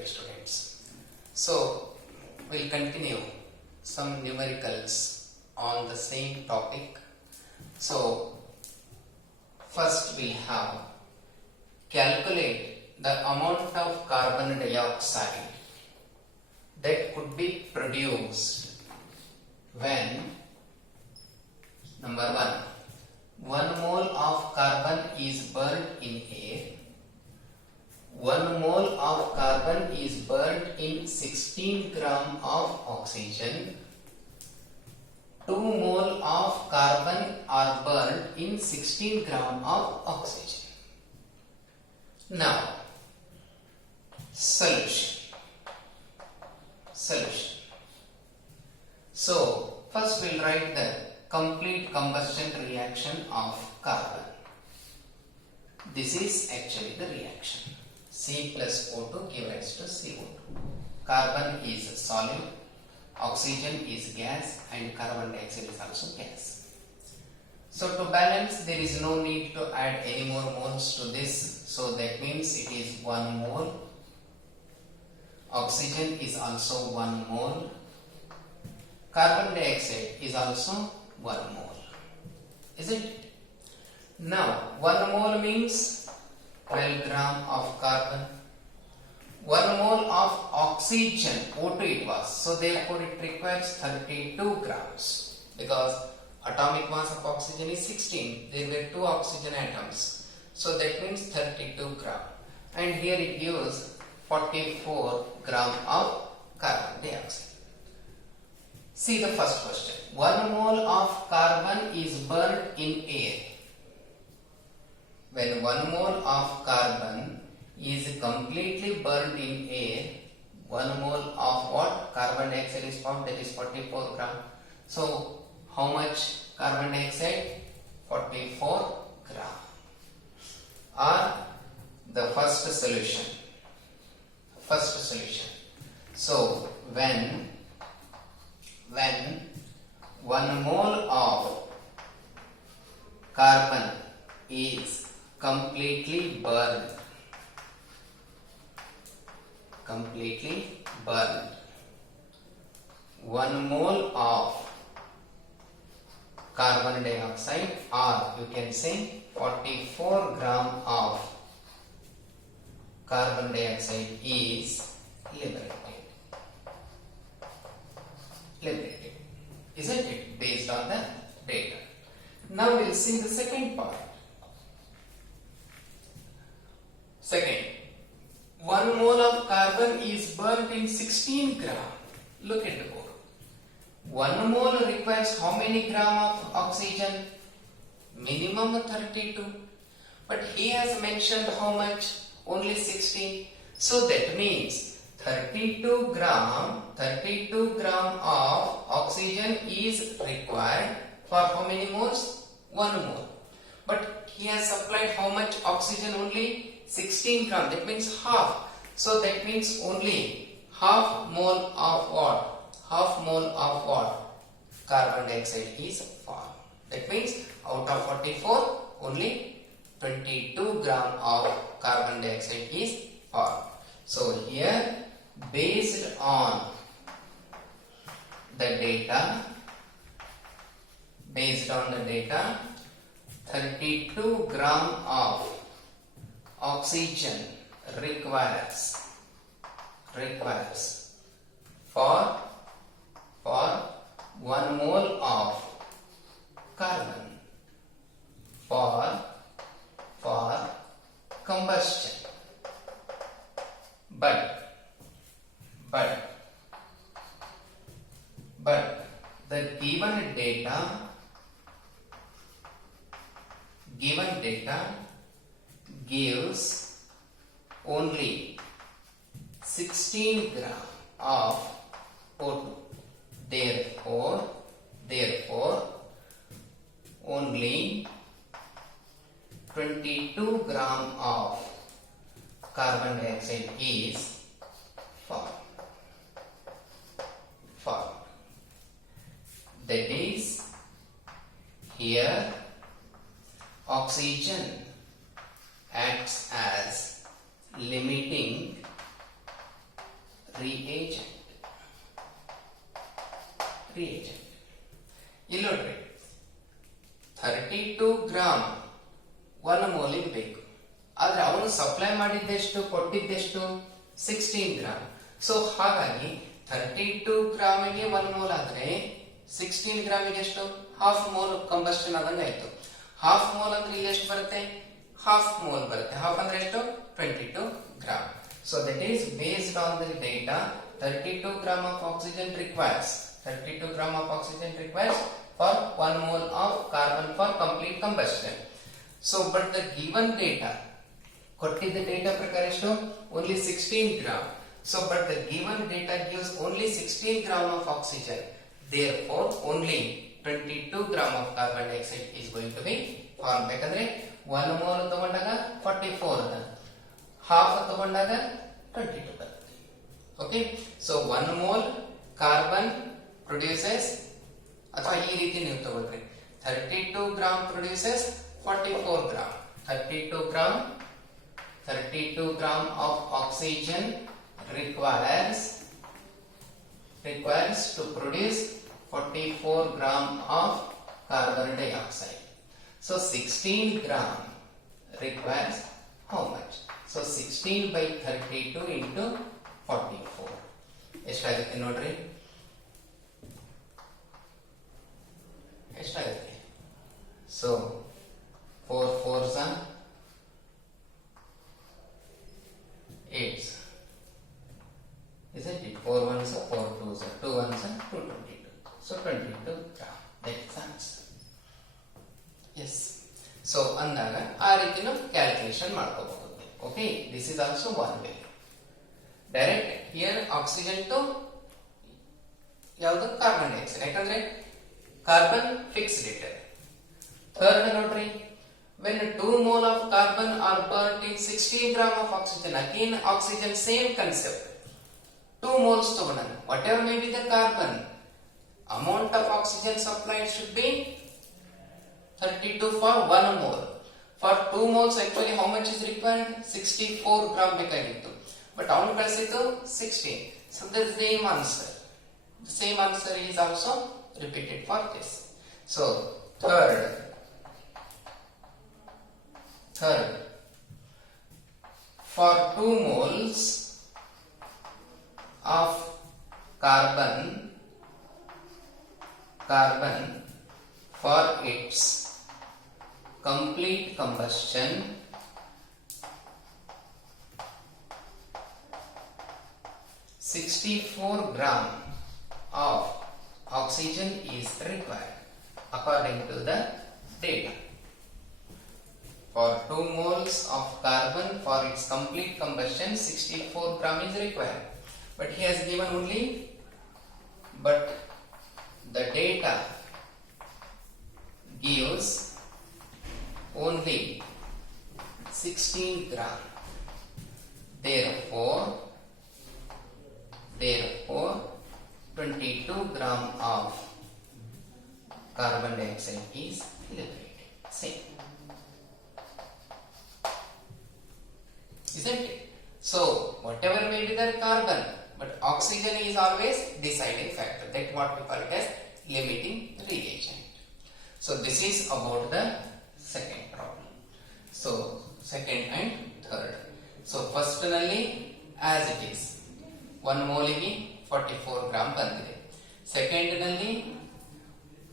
dear students. So, we'll continue some numericals on the same topic. So, first we have calculate the amount of carbon dioxide that could be produced when number 1 mole of carbon is burned in air. 1 mole of carbon is burned in 16 gram of oxygen. 2 mole of carbon are burned in 16 gram of oxygen. Now, solution. So, first we'll write the complete combustion reaction of carbon. This is actually the reaction. C plus O2 give rise to CO2. Carbon is solid, oxygen is gas, and carbon dioxide is also gas. So to balance, there is no need to add any more moles to this. So that means it is 1 mole. Oxygen is also 1 mole. Carbon dioxide is also 1 mole. Isn't it? Now 1 mole means 12 gram of carbon. 1 mole of oxygen, O2 it was. So therefore it requires 32 grams because atomic mass of oxygen is 16. There were 2 oxygen atoms. So that means 32 gram. And here it gives 44 gram of carbon dioxide. See the first question. 1 mole of carbon is burned in air. When 1 mole of carbon is completely burned in air, 1 mole of what? Carbon dioxide is found, that is 44 gram. So, how much carbon dioxide? 44 gram. Or the first solution. So, when 1 mole of carbon is completely burned, 1 mole of carbon dioxide, or you can say 44 gram of carbon dioxide is liberated. Isn't it? Based on the data. Now we'll see the second part. Second, 1 mole of carbon is burnt in 16 gram. Look at the board. 1 mole requires how many gram of oxygen? Minimum 32. But he has mentioned how much? Only 16. So that means 32 gram of oxygen is required for how many moles? 1 mole. But he has supplied how much oxygen? Only 16 gram. That means half. So that means only half mole of what? Half mole of what? Carbon dioxide is formed. That means out of 44, only 22 gram of carbon dioxide is formed. So here, based on the data, 32 gram of oxygen requires for 1 mole of carbon for combustion. But the given data gives only 16 gram of O2. Therefore, only 22 gram of carbon dioxide is formed. That is, here oxygen acts as limiting reagent. ಇಲ್ಲಿ ನೋಡ್ರಿ 32 gram 1 ಮೋಲಿಗೆ ಬೇಕು, ಆದ್ರೆ ಅವನು supply ಮಾಡಿದ್ದೆಷ್ಟು, ಕೊಟ್ಟಿದ್ದೆಷ್ಟು 16 gram. So ಹಾಗಾಗಿ 32 ಗ್ರಾಮಿಗೆ 1 mole ಆದ್ರೆ 16 ಗ್ರಾಮಿಗೆ ಎಷ್ಟು, ಹಾಫ್ ಮೋಲ್ ಕಂಬಸ್ಟನ್ ಆದಂಗೆ ಆಯ್ತು. ಹಾಫ್ ಮೋಲ್ ಅಂದ್ರೆ ಇಲ್ಲಿ ಎಷ್ಟು ಬರುತ್ತೆ, ಹಾಫ್ ಮೋಲ್ ಬರುತ್ತೆ. ಹಾಫ್ ಅಂದ್ರೆ ಎಷ್ಟು, 22 gram. So that is based on the data 32 gram of oxygen requires. 32 gram of oxygen requires for 1 mole of carbon for complete combustion. So, but the given data, kottida data prakara eshtu, only 16 gram. So, but the given data gives only 16 gram of oxygen. Therefore, only 22 gram of carbon dioxide is going to be formed. Bekandre 1 mole tagondaga 44 ada, half tagondaga 22 barutte. Okay, so 1 mole carbon produces, ಅಥವಾ ಈ ರೀತಿ ನೀವು ತಗೊಳ್ರಿ, 32 gram produces 44 gram. 32 gram of oxygen requires to produce 44 gram of carbon dioxide. So 16 gram requires how much? So 16 by 32 into 44 ಎಷ್ಟಾಗುತ್ತೆ ನೋಡ್ರಿ, ಎಷ್ಟಾಗುತ್ತೆ? So 4 4s are 8s, isn't it? 4 1s are 4 2s are 2 1s are 222. So 22 gram, that is answer. Yes. So ಅಂದಾಗ ಆ ರೀತಿ ನಾವು calculation ಮಾಡ್ಕೋಬಹುದು. Okay, this is also one way. Direct here oxygen to ಯಾವುದು, carbon dioxide, ಯಾಕಂದ್ರೆ carbon fixed it. Third ನೋಡ್ರಿ, when 2 mole of carbon are burnt in 16 gram of oxygen, again oxygen same concept, 2 moles ತಗೊಂಡಾಗ whatever may be the carbon, amount of oxygen supplied should be 32 for 1 mole. For 2 moles actually how much is required, 64 gram ಬೇಕಾಗಿತ್ತು, but ಅವನು ಕಳಿಸಿದ್ದು 16. So the same answer is also repeated for this. So third for 2 moles of carbon for its complete combustion, 64 gram of oxygen is required according to the data. For 2 moles of carbon for its complete combustion, 64 gram is required. But he has given only, but the data gives only 16 gram. Therefore 22 gram of carbon dioxide is liberated. Same. Isn't it? So, whatever may be the carbon, but oxygen is always deciding factor. That's what we call it as limiting reagent. So, this is about the second problem. So, second and third. So, first nalli as it is 1 mole ಗೆ 44 gram ಬಂದಿದೆ. Second ನಲ್ಲಿ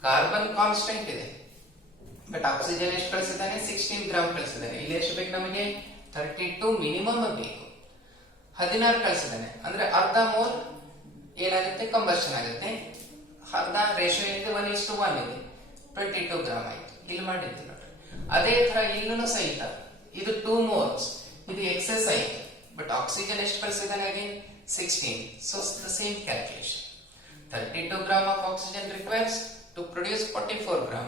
carbon constant ಇದೆ, but oxygen ಎಷ್ಟು ಕಳಿಸಿದ್ದಾನೆ, 16 gram ಕಳಿಸಿದ್ದಾನೆ. ಇಲ್ಲಿ ಎಷ್ಟು ಬೇಕು ನಮಗೆ, 32 minimum ಬೇಕು. 16 ಕಳಿಸಿದ್ದಾನೆ ಅಂದ್ರೆ ಅರ್ಧ ಮೋಲ್ ಏನಾಗುತ್ತೆ, ಕಂಬಷನ್ ಆಗುತ್ತೆ. ಅರ್ಧ ರೇಷಿಯೋ ಏನಿದೆ 1:1 ಇದೆ, 22 ಗ್ರಾಮ್ ಆಯ್ತು. ಇಲ್ಲಿ ಮಾಡಿದ್ವಿ ನೋಡ್ರಿ. ಅದೇ ತರ ಇಲ್ಲೂ ಸಹಿತ ಇದು 2 ಮೋಲ್ಸ್, ಇದು ಎಕ್ಸೆಸ್ ಆಯ್ತು, ಬಟ್ ಆಕ್ಸಿಜನ್ ಎಷ್ಟು ಕಳಿಸಿದ್ದಾನೆ, again 16. So the same calculation. 32 gram of oxygen requires to produce 44 gram.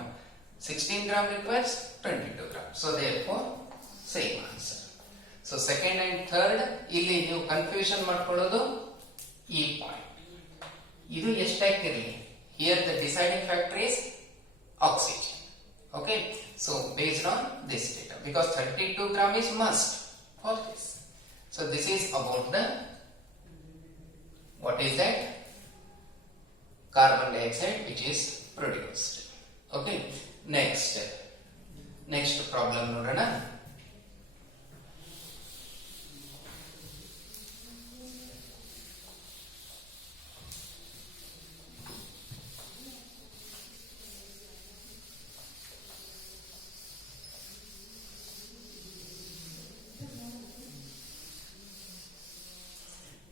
16 gram requires 22 gram. So therefore same answer. So second and third ಇಲ್ಲಿ ನೀವು ಕನ್ಫ್ಯೂಷನ್ ಮಾಡ್ಕೊಳ್ಳೋದು ಈ ಪಾಯಿಂಟ್. ಇದು ಎಷ್ಟಾಗ್ತಿರಲಿ, here the deciding factor is oxygen. Okay, so based on this data, because 32 gram is must for this. So this is about the What is that? Carbon dioxide which is produced. Okay, next problem ನೋಡೋಣ.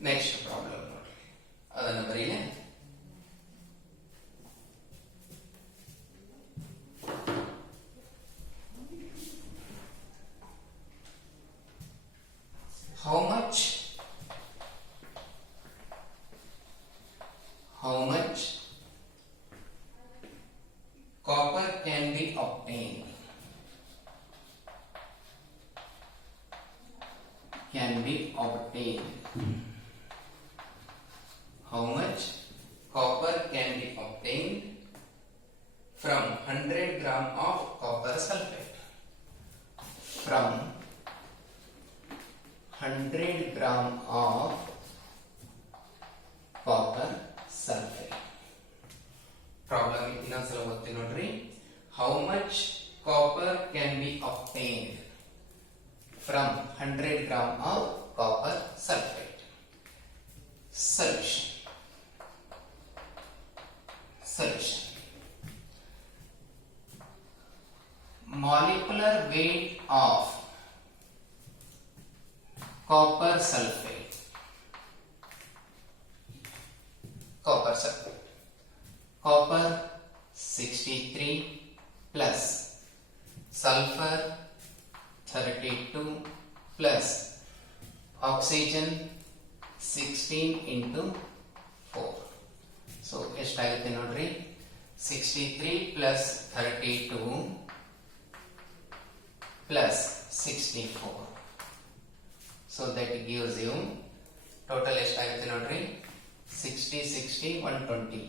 Next problem ನೋಡ್ರಿ, ಅದನ್ನು ಬರೀಲೆ. How much copper can be obtained? How much copper can be obtained from 100 gram of copper sulfate? From 100 gram of copper sulfate. Problem ಇನ್ನೊಂದ್ಸಲ ಓದ್ತೀನಿ ನೋಡ್ರಿ. How much copper can be obtained from 100 gram of copper sulfate? Solution. Molecular weight of copper sulfate. Copper 63 plus sulfur 32 plus oxygen 16 into 4. So ಎಷ್ಟಾಗುತ್ತೆ ನೋಡ್ರಿ, 63 plus 32 plus 64. So that gives you total ಎಷ್ಟಾಗುತ್ತೆ ನೋಡ್ರಿ, 60 60 120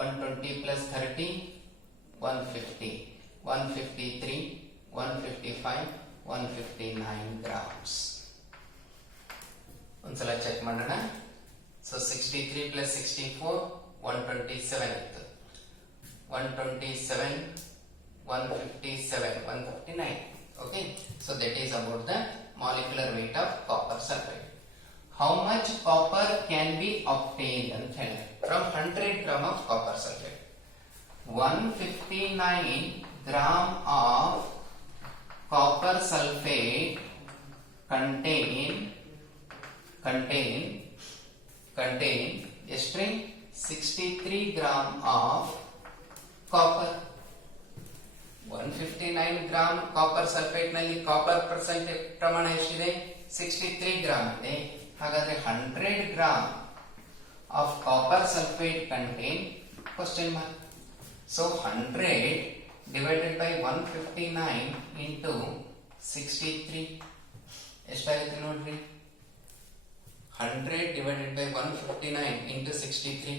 120 plus 30 150 153 155 159 grams. ಒಂದ್ಸಲ check ಮಾಡೋಣ. So 63 plus 64 127 ಇತ್ತು, 127 157 159. Okay, so that is about the molecular weight of copper sulfate. How much copper can be obtained ಅಂತ ಹೇಳಿದ್ರೆ from 100 gram of copper sulfate? 159 gram of copper sulfate contain ಎಷ್ಟು? 63 gram of copper. 159 gram copper sulfate ನಲ್ಲಿ copper percentage ಪ್ರಮಾಣ ಎಷ್ಟಿದೆ? 63 gram ಇದೆ. ಹಾಗಾದ್ರೆ 100 gram of copper sulfate contain question mark. So 100 divided by 159 into 63 ಎಷ್ಟಾಗುತ್ತೆ ನೋಡ್ರಿ? 100 divided by 159 into 63,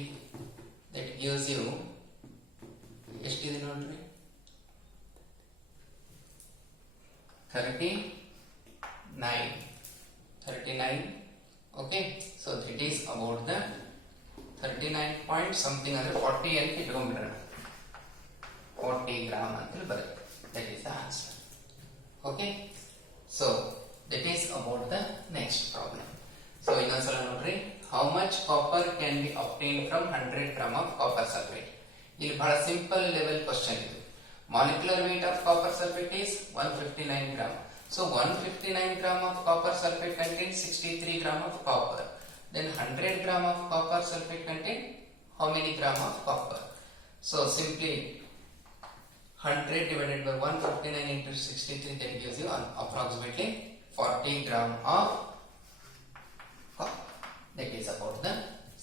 that gives you ಎಷ್ಟಿದೆ ನೋಡ್ರಿ? 39. Okay, so that is about the 39 point something ಅಂದ್ರೆ 40 ಅಂತ ಇಟ್ಕೊಂಡ್ಬಿಡೋಣ. 40 gram ಅಂತ ಬರುತ್ತೆ. That is the answer. Okay, so that is about the next problem. So ಇನ್ನೊಂದ್ಸಲ ನೋಡ್ರಿ, how much copper can be obtained from 100 gram of copper sulfate? ಇಲ್ಲಿ ಬಹಳ simple level question ಇದು. Molecular weight of copper sulfate is 159 gram. So 159 gram of copper sulfate contains 63 gram of copper. Then 100 gram of copper sulfate contain how many gram of copper? So simply 100 divided by 159 into 63, that gives you approximately 40 gram of copper. That is about the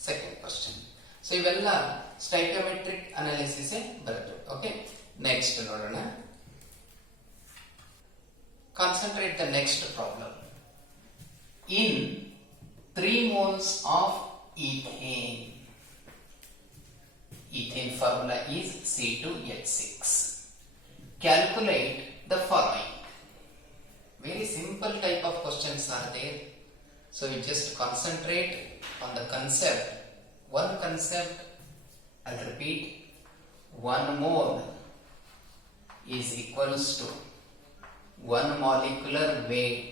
second question. So ಇವೆಲ್ಲ stoichiometric analysis ಬರುತ್ತೆ. Okay, next ನೋಡೋಣ. Concentrate the next problem. In 3 moles of ethane, ethane formula is C2H6. Calculate the following. Very simple type of questions are there. So you just concentrate on the concept one concept, I'll repeat, 1 mole is equals to 1 molecular weight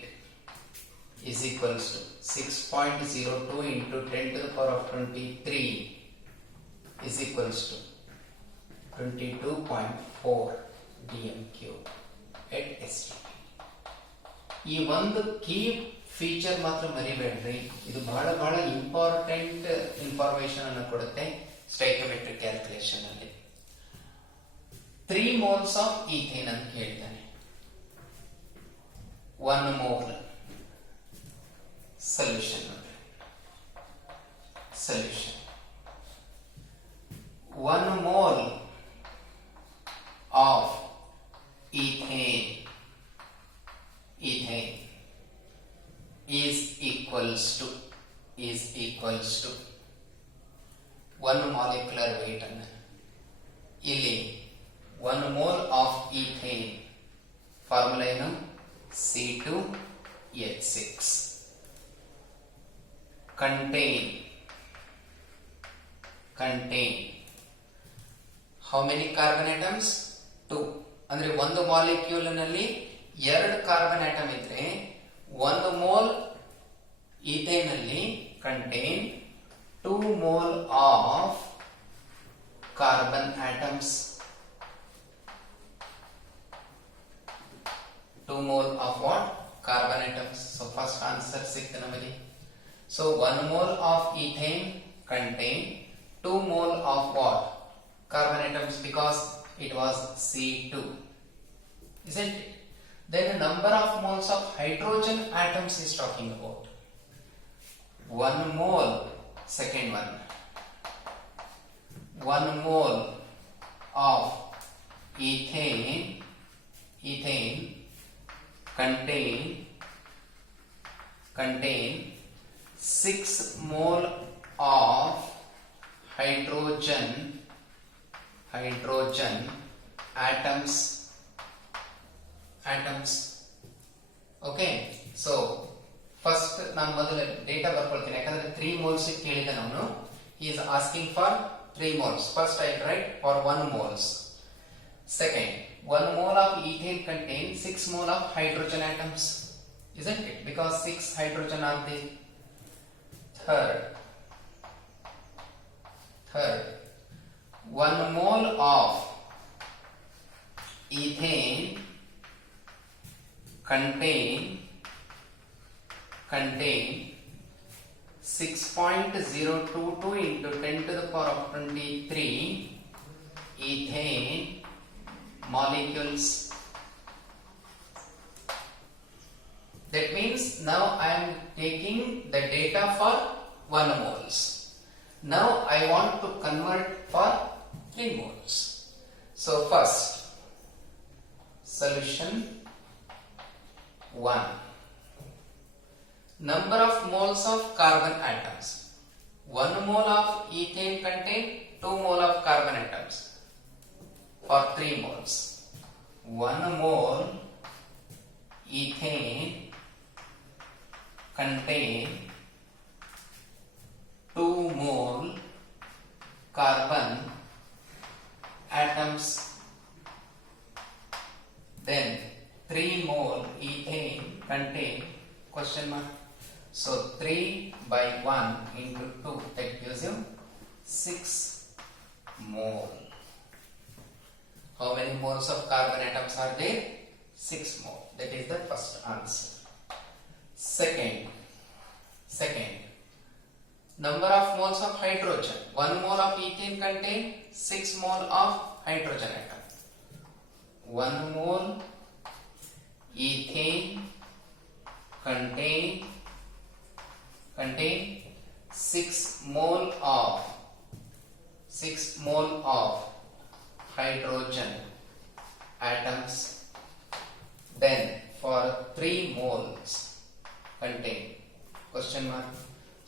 is equals to 6.02 into 10 to the power of 23 is equals to 22.4 dm cube at STP. ಈ ಒಂದು key feature ಮಾತ್ರ ಮರಿಬೇಡ್ರಿ, ಇದು ಬಹಳ ಬಹಳ important information ಅನ್ನು ಕೊಡುತ್ತೆ ಸ್ಟೈಕೋಮೆಟ್ರಿಕ್ calculation ಅಲ್ಲಿ. 3 moles of ethane ಅಂತ ಹೇಳ್ತಾನೆ. 1 mole solution ನೋಡ್ರಿ, solution 1 mole of ethane is equals to 1 molecular weight ಅನ್ನು ಇಲ್ಲಿ 1 mole of ethane ಫಾರ್ಮುಲಾ ಏನು? C2H6 contain how many carbon atoms? 2. ಅಂದ್ರೆ ಒಂದು ಮಾಲಿಕ್ಯೂಲ್ ನಲ್ಲಿ 2 ಕಾರ್ಬನ್ ಆಟಮ್ ಇದ್ರೆ 1 ಮೋಲ್ ಈಥೇನ್ ನಲ್ಲಿ contain 2 mole of carbon atoms. 2 mole of what? Carbon atoms. So first answer ಸಿಕ್ತು ನಮಗೆ. So 1 mole of ethane contain 2 mole of what? Carbon atoms, because it was C2, isn't it? Then the number of moles of hydrogen atoms is talking about. 1 mole, second one, 1 mole of ethane contain 6 mole of hydrogen atoms. Okay, so first ನಾನು ಮೊದಲು data ಬರ್ಕೊಳ್ತೀನಿ, ಯಾಕಂದ್ರೆ 3 moles ಕೇಳಿದ ನಾನು. he is asking for 3 moles. First I write for 1 moles. Second, 1 mole of ethane contains 6 mole of hydrogen atoms, isn't it? Because 6 hydrogen are there. Third, 1 mole of ethane contain 6.022 into 10 to the power of 23 ethane molecules. That means now I am taking the data for 1 moles. Now I want to convert for 3 moles. So first, solution 1. Number of moles of carbon atoms. 1 mole of ethane contain 2 mole of carbon atoms. For 3 moles, 1 mole ethane contain 2 mole carbon atoms. Then 3 mole ethane contain question mark. So 3 by 1 into 2, that gives you 6 mole. How many moles of carbon atoms are there? 6 mole. That is the first answer. Second, number of moles of hydrogen. 1 mole of ethane contain 6 mole of hydrogen atom. 1 mole ethane contain 6 mole of hydrogen atoms. Then for 3 moles contain question mark.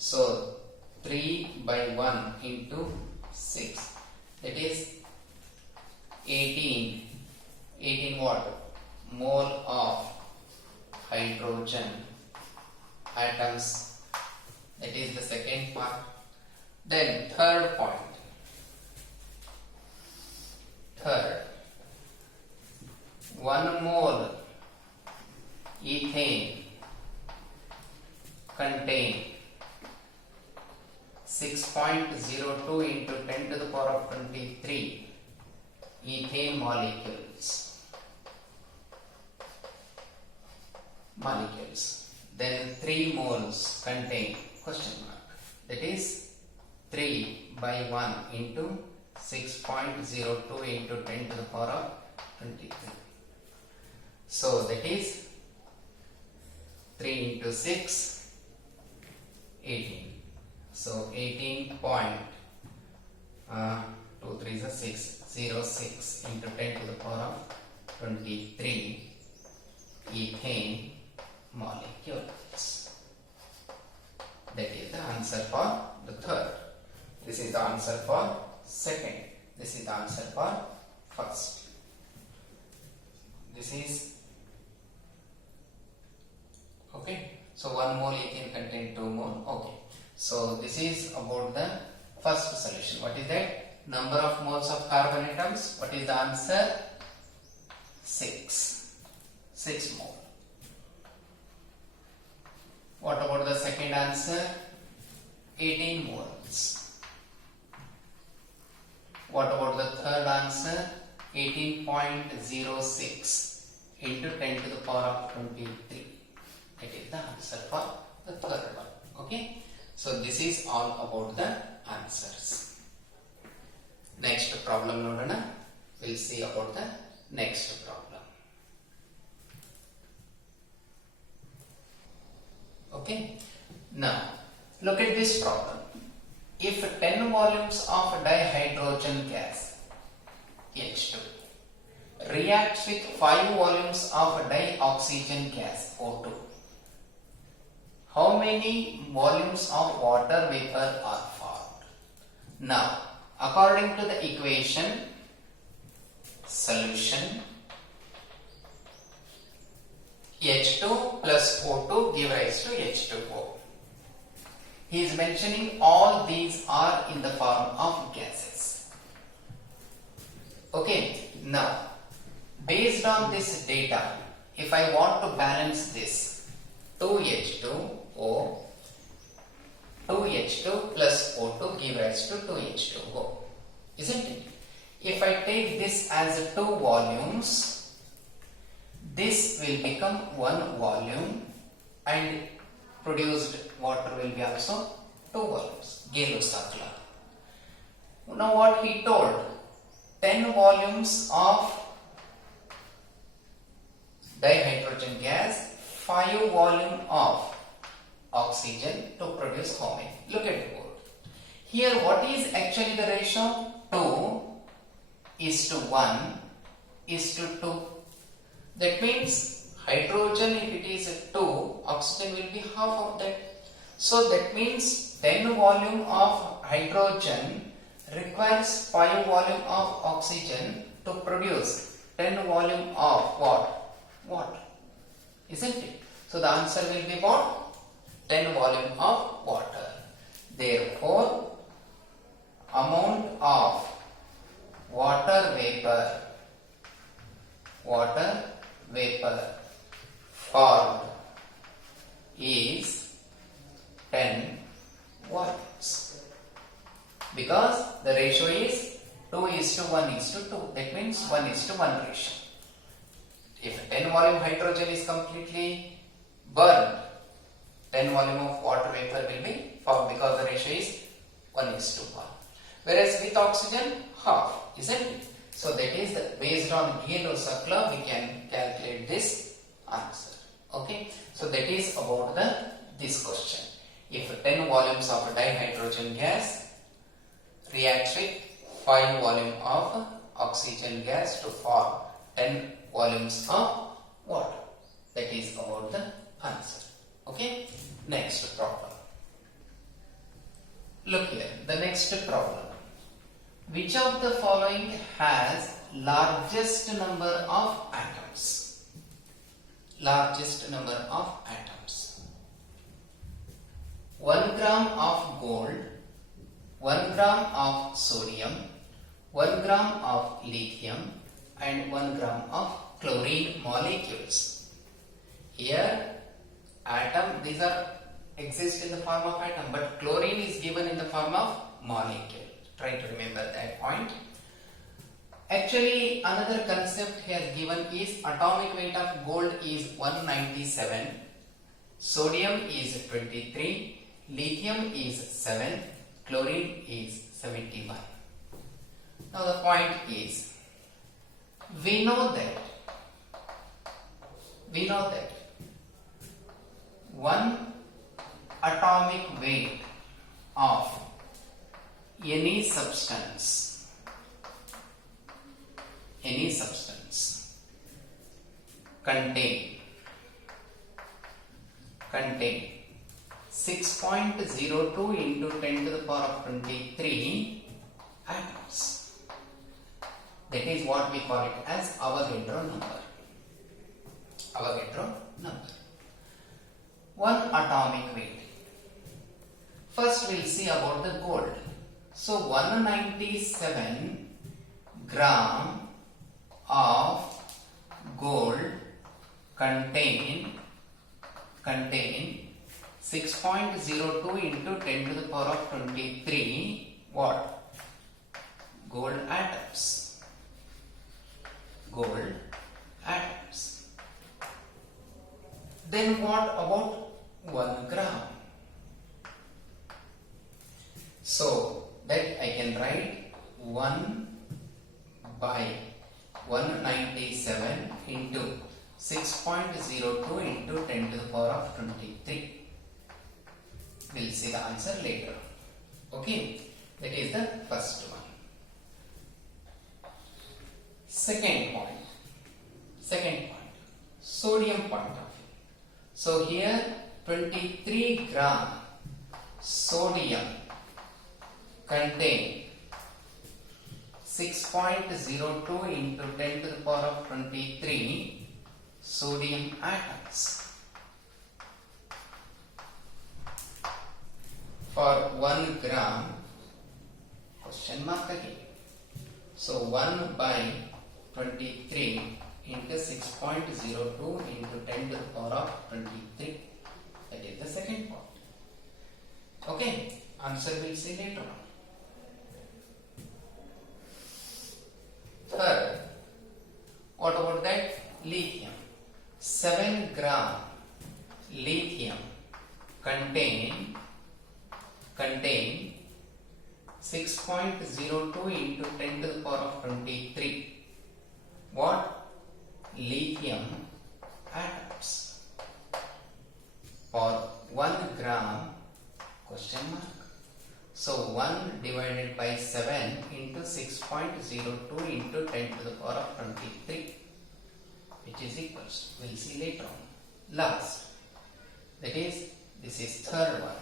So 3 by 1 into 6, that is 18 what? Mole of hydrogen atoms. That is the second part. Then third point. Third, 1 mole ethane contain 6.02 into 10 to the power of 23 ethane molecules. Then 3 moles contain question mark. That is 3 by 1 into 6.02 into 10 to the power of 23. So that is 3 into 6, 18. So 18 point 2 3 is a 6, 0 6 into 10 to the power of 23 ethane molecules. That is the answer for the third. This is the answer for second. This is the answer for first. This is okay. So 1 mole ethane contain 2 mole. Okay. So this is about the first solution. What is that? Number of moles of carbon atoms. What is the answer? 6. 6 mole. What about the second answer? 18 moles. What about the third answer? 18.06 into 10 to the power of 23. That is the answer for the third one. Okay. So this is all about the answers. Next problem nodana. We'll see about the next problem. Okay. Now look at this problem. If 10 volumes of dihydrogen gas H2 reacts with 5 volumes of dioxygen gas O2, how many volumes of water vapor are formed? Now, according to the equation, solution H2 plus O2 give rise to H2O. He is mentioning all these are in the form of gases. Okay, now based on this data, if I want to balance this 2H2O, 2H2 plus O2 give rise to 2H2O, isn't it? If I take this as 2 volumes, this will become 1 volume and produced water will be also 2 volumes. Gay-Lussac law. Now what he told, 10 volumes of dihydrogen gas, 5 volume of oxygen to produce how many? Look at the board. Here what is actually the ratio? 2 is to 1 is to 2. That means hydrogen, if it is 2, oxygen will be half of that. So that means 10 volume of hydrogen requires 5 volume of oxygen to produce 10 volume of what? Water. Isn't it? So the answer will be what? 10 volume of water. Therefore, amount of water vapor formed is 10 volumes, because the ratio is 2 is to 1 is to 2. That means 1 is to 1 ratio. If 10 volume hydrogen is completely burned, 10 volume of water vapor will be formed, because the ratio is 1 is to 1. Whereas with oxygen, half, isn't it? So that is based on Gay-Lussac law, we can calculate this answer. Okay. So that is about this question. If 10 volumes of dihydrogen gas reacts with 5 volume of oxygen gas to form 10 volumes of water. That is about the answer. Okay. Next problem. Look here. The next problem. Which of the following has largest number of atoms? Largest number of atoms. 1 gram of gold 1 gram of sodium, 1 gram of lithium and 1 gram of chlorine molecules. Here these are exist in the form of atom, but chlorine is given in the form of molecule. Try to remember that point. Actually, another concept here given is atomic weight of gold is 197, sodium is 23, lithium is 7, chlorine is 71. Now the point is, we know that one atomic weight of any substance contain 6.02 into 10 to the power of 23 atoms. That is what we call it as Avogadro number. One atomic weight. First we'll see about the gold. So 197 gram of gold contain 6.02 into 10 to the power of 23 what? Gold atoms. Then what about 1 gram? So that I can write 1 by 197 into 6.02 into 10 to the power of 23. We'll see the answer later. Okay, that is the first one. Second point, sodium point of view. So here 23 gram sodium contain 6.02 into 10 to the power of 23 sodium atoms. For 1 gram, question mark again. So 1 by 23 into 6.02 into 10 to the power of 23. That is the second point. Okay, answer we'll see later on. Third, what about that? Lithium. 7 gram lithium contain 6.02 into 10 to the power of 23. What? Lithium atoms. For 1 gram, question mark. So 1 divided by 7 into 6.02 into 10 to the power of 23, which is equals. We'll see later on. Last, that is, this is third one.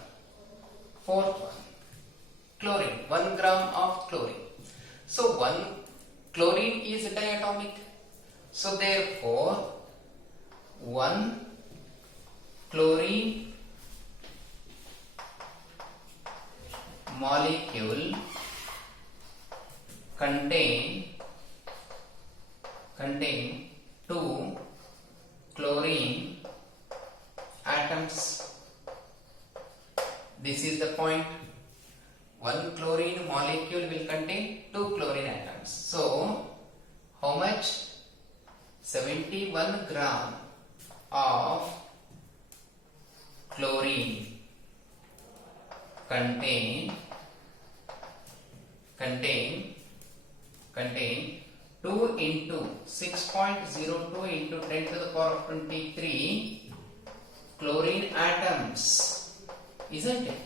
Fourth one, chlorine. 1 gram of chlorine. So 1 chlorine is diatomic. So therefore, 1 chlorine molecule contain 2 chlorine atoms. This is the point. 1 chlorine molecule will contain 2 chlorine atoms. So, how much? 71 gram of chlorine contain 2 into 6.02 into 10 to the power of 23 chlorine atoms, isn't it?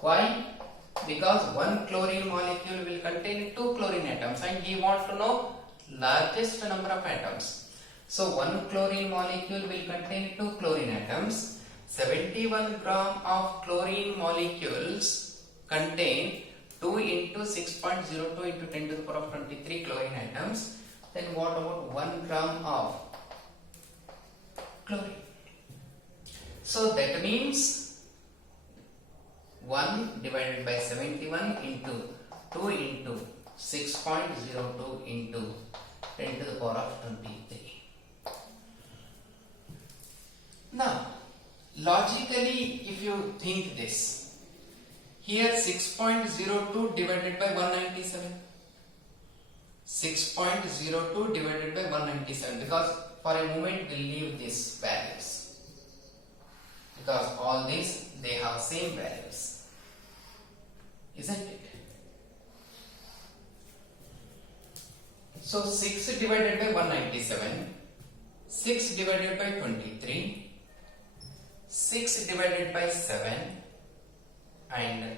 Why? Because 1 chlorine molecule will contain 2 chlorine atoms and we want to know largest number of atoms. So 1 chlorine molecule will contain 2 chlorine atoms. 71 gram of chlorine molecules contain 2 into 6.02 into 10 to the power of 23 chlorine atoms. Then what about 1 gram of chlorine? So that means 1 divided by 71 into 2 into 6.02 into 10 to the power of 23. Now, logically, if you think this, here 6.02 divided by 197. 6.02 divided by 197, because for a moment we'll leave these values, because all these they have same values, isn't it? So 6 divided by 197, 6 divided by 23, 6 divided by 7, and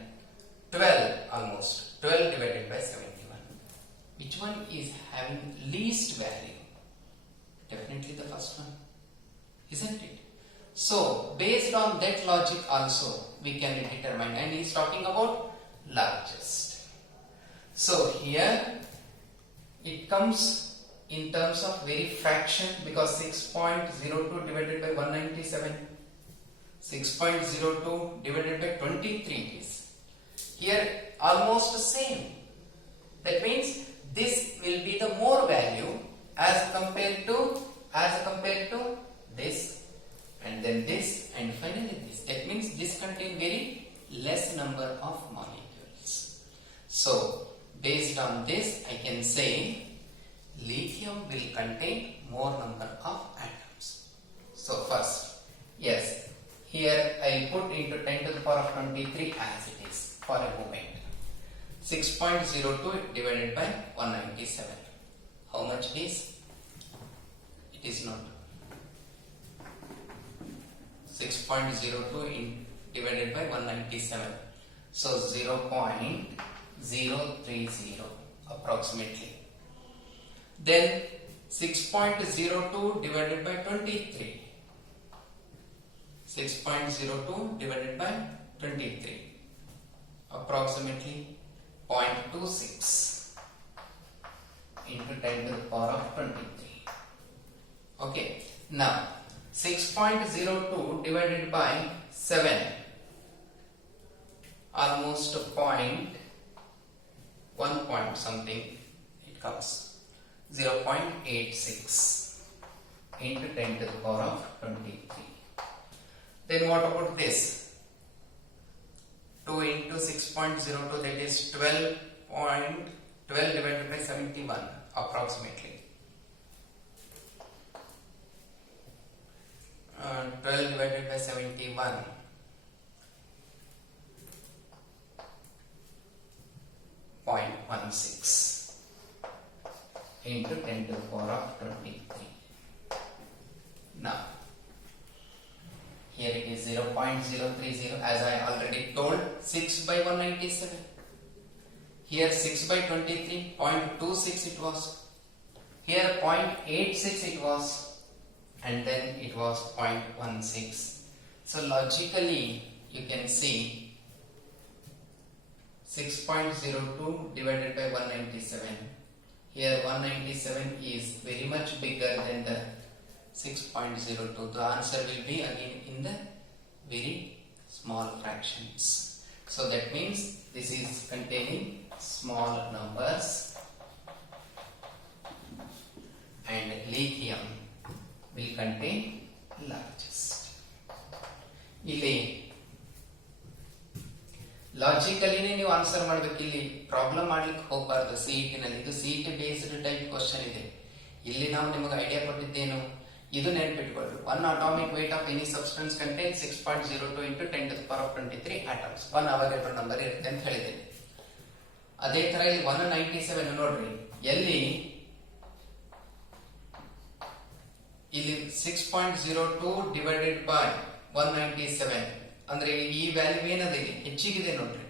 12, almost 12 divided by 71. Which one is having least value? Definitely the first one, isn't it? So based on that logic also we can determine, and he is talking about largest. So here it comes in terms of very fraction, because 6.02 divided by 197, 6.02 divided by 23 is here almost the same. That means this will be the more value as compared to this, and then this, and finally this. That means this contains very less number of molecules. So based on this I can say lithium will contain more number of atoms. So first, yes, here I will put into 10 to the power of 23 as it is for a moment. 6.02 divided by 197. How much it is? It is not 6.02 divided by 197. So 0.030 approximately. Then 6.02 divided by 23. 6.02 divided by 23. Approximately 0.26 into 10 to the power of 23. Okay. Now 6.02 divided by 7, almost 1 point something it comes, 0.86 into 10 to the power of 23. Then what about this? 2 into 6.02, that is 12 divided by 71 approximately. 12 divided by 71, 0.16 into 10 to the power of 23. Now here it is 0.030, as I already told, 6 by 197. Here 6 by 23, 0.26 it was. Here 0.86 it was. And then it was 0.16. So logically you can see 6.02 divided by 197. Here 197 is very much bigger than the 6.02. The answer will be again in the very small fractions. So that means this is containing small numbers, and lithium will contain largest. ಇಲ್ಲಿ ಲಾಜಿಕಲಿನೇ ನೀವು answer ಮಾಡಬೇಕು. ಇಲ್ಲಿ problem ಮಾಡ್ಲಿಕ್ಕೆ ಹೋಗಬಾರ್ದು. CET ನಲ್ಲಿ ಇದು CET based type question ಇದೆ. ಇಲ್ಲಿ ನಾವು ನಿಮಗೆ ಐಡಿಯಾ ಕೊಟ್ಟಿದ್ದೇನು, ಇದು ನೆನಪಿಟ್ಕೊಳ್ಳಿ. 1 atomic weight of any substance contains 6.02 into 10 to the power of 23 atoms. 1 available number ಇರುತ್ತೆ ಅಂತ ಹೇಳಿದ್ದೇನೆ. ಅದೇ ತರ ಇಲ್ಲಿ 197 ನೋಡ್ರಿ, ಇಲ್ಲಿ 6.02 divided by 197 ಅಂದ್ರೆ ಈ ವ್ಯಾಲ್ಯೂ ಏನದ ಇಲ್ಲಿ ಹೆಚ್ಚಿಗಿದೆ ನೋಡ್ರಿ.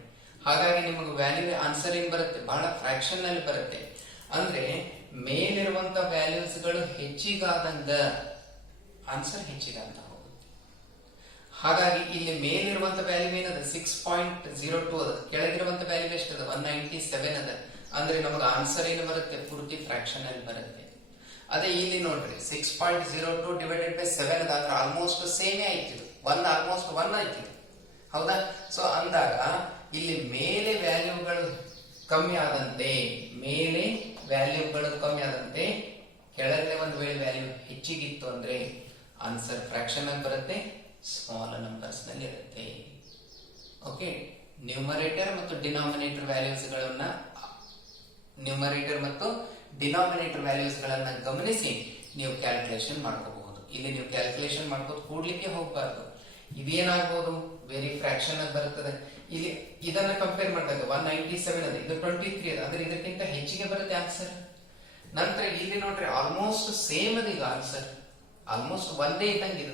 ಹಾಗಾಗಿ ನಿಮಗೆ ವ್ಯಾಲ್ಯೂ ಆನ್ಸರ್ ಏನ್ ಬರುತ್ತೆ, ಬಹಳ ಫ್ರಾಕ್ಷನ್ ನಲ್ಲಿ ಬರುತ್ತೆ. ಅಂದ್ರೆ ಮೇಲಿರುವಂತ ವ್ಯಾಲ್ಯೂಸ್ ಗಳು ಹೆಚ್ಚಿಗಾದಂಗ ಆನ್ಸರ್ ಹೆಚ್ಚಿಗಂತ ಹೋಗುತ್ತೆ. ಹಾಗಾಗಿ ಇಲ್ಲಿ ಮೇಲಿರುವಂತ ವ್ಯಾಲ್ಯೂ ಏನದ 6.02 ಅದ, ಕೆಳಗಿರುವಂತ ವ್ಯಾಲ್ಯೂ ಎಷ್ಟದ 197 ಅದ. ಅಂದ್ರೆ ನಮಗೆ ಆನ್ಸರ್ ಏನು ಬರುತ್ತೆ, ಪೂರ್ತಿ ಫ್ರಾಕ್ಷನ್ ಅಲ್ಲಿ ಬರುತ್ತೆ. ಅದೇ ಇಲ್ಲಿ ನೋಡ್ರಿ 6.02 divided by 7 ಅದಾದ್ರೆ ಆಲ್ಮೋಸ್ಟ್ ಸೇಮೇ ಆಯ್ತಿದು, 1 ಆಲ್ಮೋಸ್ಟ್ 1 ಆಯ್ತಿದು. ಹೌದಾ? ಸೊ ಅಂದಾಗ ಇಲ್ಲಿ ಮೇಲೆ ವ್ಯಾಲ್ಯೂಗಳು ಕಮ್ಮಿ ಆದಂತೆ ಕೆಳಗಡೆ ಒಂದು ವೇಳೆ ವ್ಯಾಲ್ಯೂ ಹೆಚ್ಚಿಗಿತ್ತು ಅಂದ್ರೆ ಆನ್ಸರ್ ಫ್ರಾಕ್ಷನ್ ಆಗಿ ಬರುತ್ತೆ, ಸ್ಮಾಲ್ ನಂಬರ್ಸ್ ನಲ್ಲಿ ಇರುತ್ತೆ. ಓಕೆ, ನ್ಯೂಮರೇಟರ್ ಮತ್ತು ಡಿನಾಮಿನೇಟರ್ ವ್ಯಾಲ್ಯೂಸ್ ಗಳನ್ನ ಗಮನಿಸಿ ನೀವು ಕ್ಯಾಲ್ಕುಲೇಷನ್ ಮಾಡ್ಕೋಬಹುದು. ಇಲ್ಲಿ ನೀವು ಕ್ಯಾಲ್ಕುಲೇಷನ್ ಮಾಡ್ಕೋದು ಕೂಡ್ಲಿಕ್ಕೆ ಹೋಗಬಾರ್ದು. ಇದೇನಾಗಬಹುದು, ವೆರಿ ಫ್ರಾಕ್ಷನ್ ಆಗಿ ಬರುತ್ತದೆ. ಇಲ್ಲಿ ಇದನ್ನ ಕಂಪೇರ್ ಮಾಡಿದಾಗ 197 ಅದು, ಇದು 23 ಅದು, ಅಂದ್ರೆ ಇದಕ್ಕಿಂತ ಹೆಚ್ಚಿಗೆ ಬರುತ್ತೆ ಆನ್ಸರ್. ನಂತರ ಇಲ್ಲಿ ನೋಡ್ರಿ ಆಲ್ಮೋಸ್ಟ್ ಸೇಮ್ ಅದು, ಈಗ ಆನ್ಸರ್ ಆಲ್ಮೋಸ್ಟ್ ಒಂದೇ ಇದ್ದಂಗೆ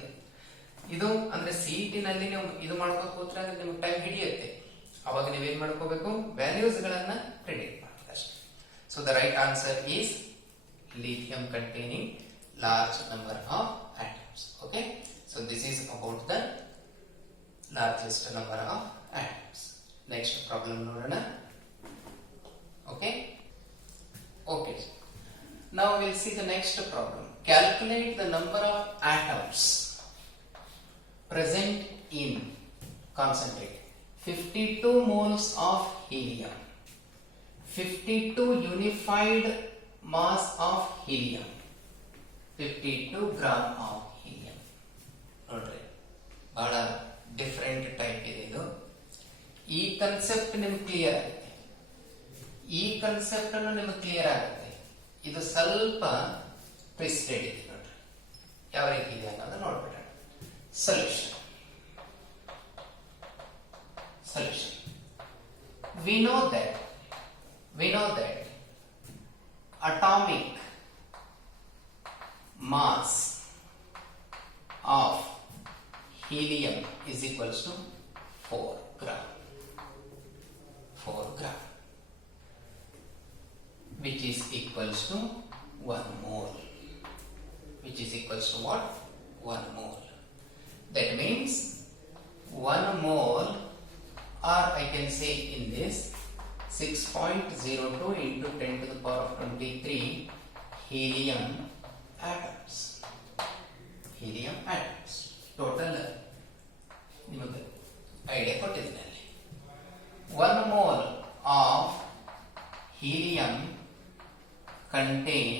ಇದು ಅಂದ್ರೆ ಸಿಇಟಿ ನಲ್ಲಿ ನೀವು ಇದು ಮಾಡ್ಕೋತ ಕೂತ್ರೆ ಅಂದ್ರೆ ನಿಮ್ಗೆ ಟೈಮ್ ಹಿಡಿಯುತ್ತೆ. ಅವಾಗ ನೀವೇನ್ ಮಾಡ್ಕೋಬೇಕು, ವ್ಯಾಲ್ಯೂಸ್ ಗಳನ್ನ ಪ್ರಿಡಿಕ್ಟ್ ಮಾಡಬೇಕು ಅಷ್ಟೇ. So the right answer is lithium containing large number of atoms. Okay, so this is about the largest number of atoms. Next problem nodana. Okay, now we'll see the next problem. Calculate the number of atoms present in, concentrate, 52 moles of helium, 52 unified mass of helium, 52 gram of helium. ನೋಡ್ರಿ ಬಹಳ different type ಇದೆ ಇದು. ಈ concept ನಿಮ್ಗೆ clear ಆಗುತ್ತೆ, ಇದು ಸ್ವಲ್ಪ twisted ಇದೆ. ನೋಡ್ರಿ ಯಾವ ರೀತಿ ಇದೆ ಅನ್ನೋದು ನೋಡ್ಬಿಡೋಣ. Solution we know that atomic mass of helium is equals to 4 gram, which is equals to 1 mole, which is equals to what? 1 mole. That means 1 mole, or I can say in this 6.02 into 10 to the power of 23 helium atoms. Total ನಿಮಗೆ idea ಕೊಟ್ಟಿದ್ದೀನಿ ಅಲ್ಲಿ. 1 mole of helium contain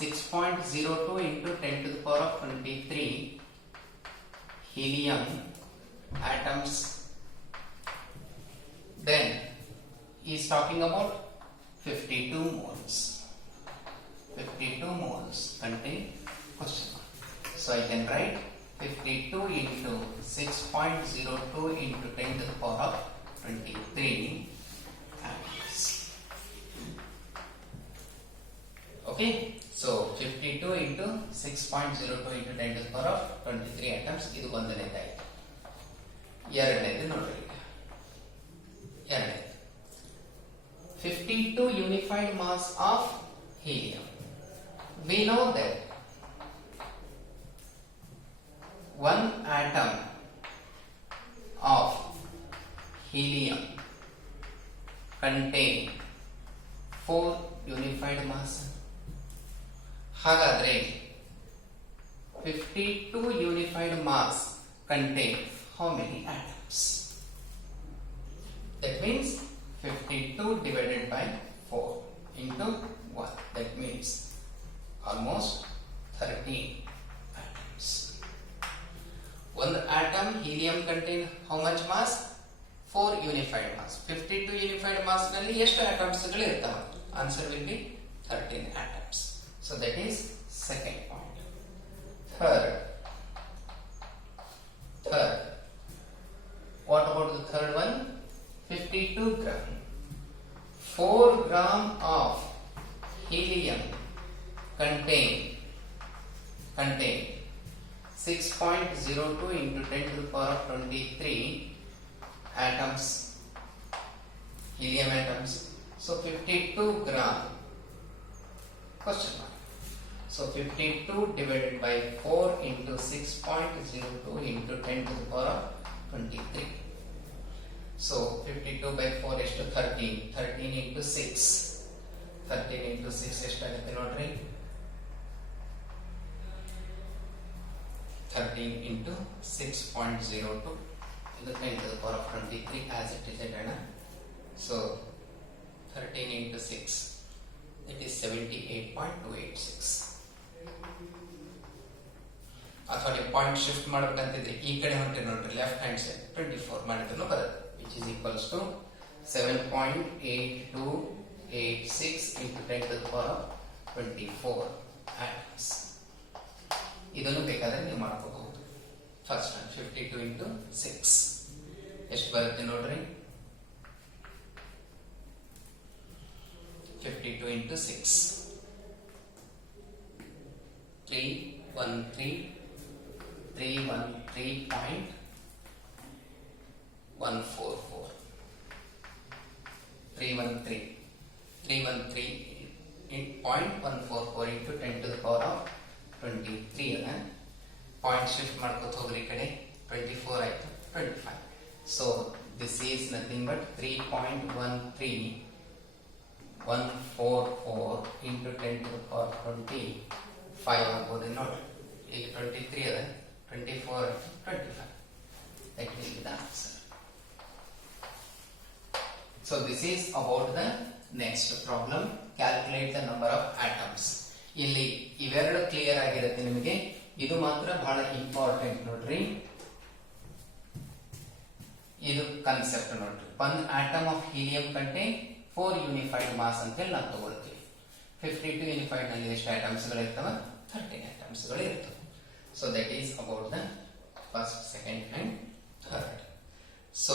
6.02 into 10 to the power of 23 helium atoms. Then he is talking about 52 moles. 52 moles contain question mark. So I can write 52 into 6.02 into 10 to the power of 23 atoms. Okay, so 52 into 6.02 into 10 to the power of 23 atoms. ಇದು ಒಂದನೇದಾಯಿತು. ಎರಡನೇದು ನೋಡ್ರಿ. 52 unified mass of helium. We know that one atom of helium contain 4 unified mass. ಹಾಗಾದ್ರೆ 52 unified mass contain how many atoms? That means 52 divided by 4 into 1. That means almost 13 atoms. One atom helium contain how much mass? 4 unified mass. 52 unified mass nalli ಎಷ್ಟು atoms ಗಳು ಇರ್ತಾವೆ? Answer will be 13 atoms. So that is second point. Third. What about the third one? 52 gram. 4 gram of helium contain 6.02 into 10 to the power of 23 atoms, helium atoms. So 52 gram, question mark. So 52 divided by 4 into 6.02 into 10 to the power of 23. So 52 by 4 is to 13. 13 into 6. 13 into 6 ಎಷ್ಟಾಗುತ್ತೆ ನೋಡ್ರಿ. 13 13 into 6.02 ಇದು 10 to the power of 23 as it is at so 13 into 6 it is 78.286 ಅಥವಾ ನೀವು point shift ಮಾಡಬೇಕಂತಿದ್ರೆ ಈ ಕಡೆ ಹೊಂಟೆ ನೋಡ್ರಿ left hand side 24 ಮಾಡಿದ್ರು ಬರುತ್ತೆ which is equals to 7.8286 into 10 to the power of 24 atoms. ಇದನ್ನು ಬೇಕಾದ್ರೆ ನೀವು ಮಾಡ್ಕೋಬಹುದು. ಫಸ್ಟ್ 52 into 6 ಎಷ್ಟು ಬರುತ್ತೆ ನೋಡ್ರಿ 52 into 6 313.144 313.144 into 10 to the power of 23 ಅದ ಪಾಯಿಂಟ್ ಶಿಫ್ಟ್ ಮಾಡ್ಕೋತ ಹೋಗ್ರಿ ಈ ಕಡೆ 24 ಆಯ್ತು 25 so this is nothing but 3.14144 into 10 to the power 25 ಆಗ್ಬೋದು ನೋಡಿ ಈಗ 23 ಅದ 24 25 that will be the answer. So this is about the next problem. Calculate the number of atoms. ಇಲ್ಲಿ ಇವೆರಡು ಕ್ಲಿಯರ್ ಆಗಿರುತ್ತೆ ನಿಮಗೆ. ಇದು ಮಾತ್ರ ಬಹಳ ಇಂಪಾರ್ಟೆಂಟ್ ನೋಡ್ರಿ. ಇದು ಕಾನ್ಸೆಪ್ಟ್ ನೋಡ್ರಿ. 1 atom of helium contain 4 unified mass ಅಂತ ಹೇಳಿ ನಾವು ತಗೊಳ್ತೀವಿ. 52 unified ನಲ್ಲಿ ಎಷ್ಟು ಆಟಮ್ಸ್ ಗಳು ಇರ್ತವೆ 13 ಆಟಮ್ಸ್ ಗಳು ಇರ್ತವೆ. So that is about the first, second and third. So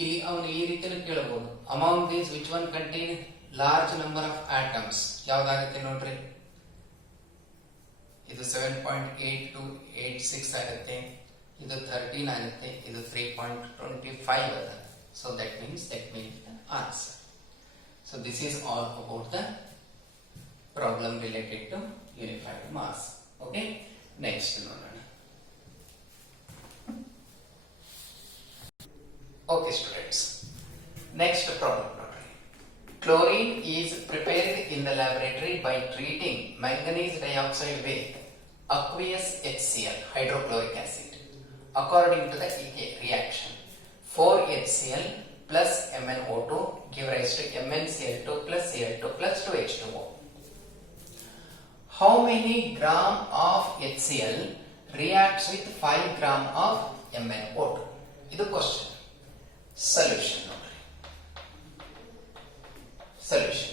ಇಲ್ಲಿ ಅವನು ಈ ರೀತಿಯಲ್ಲಿ ಕೇಳಬಹುದು among these which one contain large number of atoms ಯಾವ್ದಾಗುತ್ತೆ ನೋಡ್ರಿ ಇದು 7.8286 ಆಗುತ್ತೆ ಇದು 13 ಆಗುತ್ತೆ ಇದು 3.25 ಅದ so that means the answer. So this is all about the problem related to unified mass. Okay, next ನೋಡೋಣ. Okay students, next problem. Chlorine is prepared in the laboratory by treating manganese dioxide with aqueous HCl, hydrochloric acid. According to the reaction, 4HCl plus MnO2 give rise to MnCl2 plus Cl2 plus 2H2O. How many gram of HCl reacts with 5 gram of MnO2? This is question. Solution. Solution.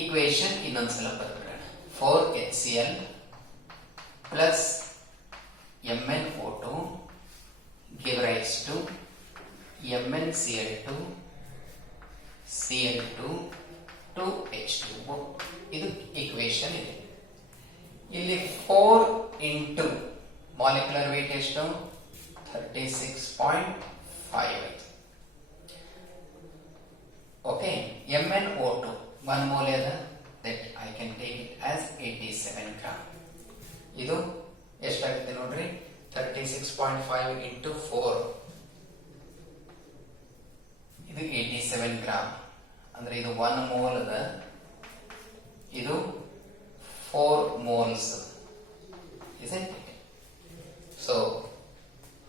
Equation ಇನ್ನೊಂದ್ಸಲ ಬರ್ಬಿಡೋಣ 4HCl plus MnO2 give rise to MnCl2 Cl2 2H2O. ಇದು equation ಇದೆ. ಇಲ್ಲಿ 4 into molecular weight ಎಷ್ಟು 36.5. Okay, MnO2 1 mole ada that I can take it as 87 gram. ಇದು ಎಷ್ಟಾಗುತ್ತೆ ನೋಡ್ರಿ 36.5 into 4 ಇದು 87 gram ಅಂದ್ರೆ ಇದು 1 mole ಅದ ಇದು 4 moles isn't it? So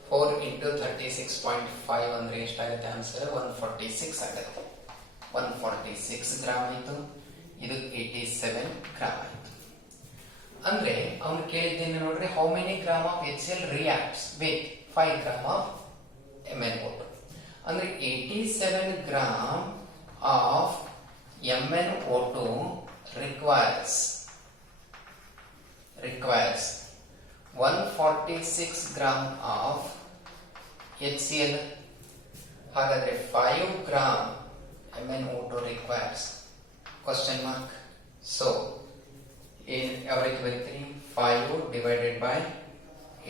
4 into 36.5 ಅಂದ್ರೆ ಎಷ್ಟಾಗುತ್ತೆ ಆನ್ಸರ್ 146 ಆಗುತ್ತೆ 146 ಗ್ರಾಮ್ ಆಯಿತು ಇದು 87 ಗ್ರಾಮ್ ಆಯಿತು ಅಂದ್ರೆ ಅವನು ಕೇಳಿದ್ದೇನೆ ನೋಡ್ರಿ how many gram of HCl reacts with 5 gram of MnO2 ಅಂದ್ರೆ 87 gram of MnO2 requires 146 gram of HCl ಹಾಗಾದ್ರೆ 5 gram MnO2 requires question mark. So in average ಬರೀತೀನಿ 5 divided by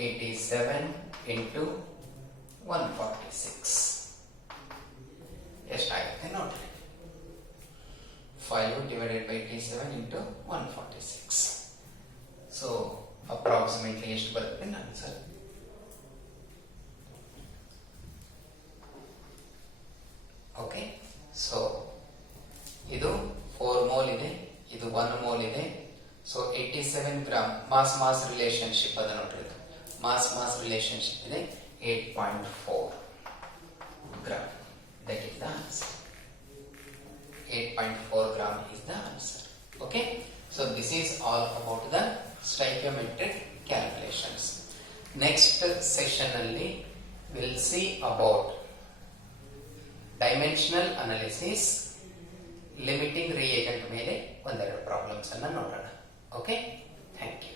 87 into 146 ಎಷ್ಟಾಗುತ್ತೆ ನೋಡ್ರಿ 5 divided by 87 into 146 so approximately ಎಷ್ಟು ಬರುತ್ತೆ answer okay so ಇದು 4 mole ಇದೆ ಇದು 1 mole ಇದೆ ಸೊ 87 ಗ್ರಾಮ್ ಮಾಸ್ ರಿಲೇಶನ್ಶಿಪ್ ಅದ ನೋಡ್ರಿ, ಮಾಸ್ ರಿಲೇಶನ್ಶಿಪ್ ಇದೆ 8.4 gram. That is the answer. 8.4 gram is the answer. Okay, so this is all about the stoichiometric calculations. Next session alli we'll see about dimensional analysis, limiting reagent ಮೇಲೆ ಒಂದೆರಡು problems ಅನ್ನು ನೋಡೋಣ. Okay, thank you.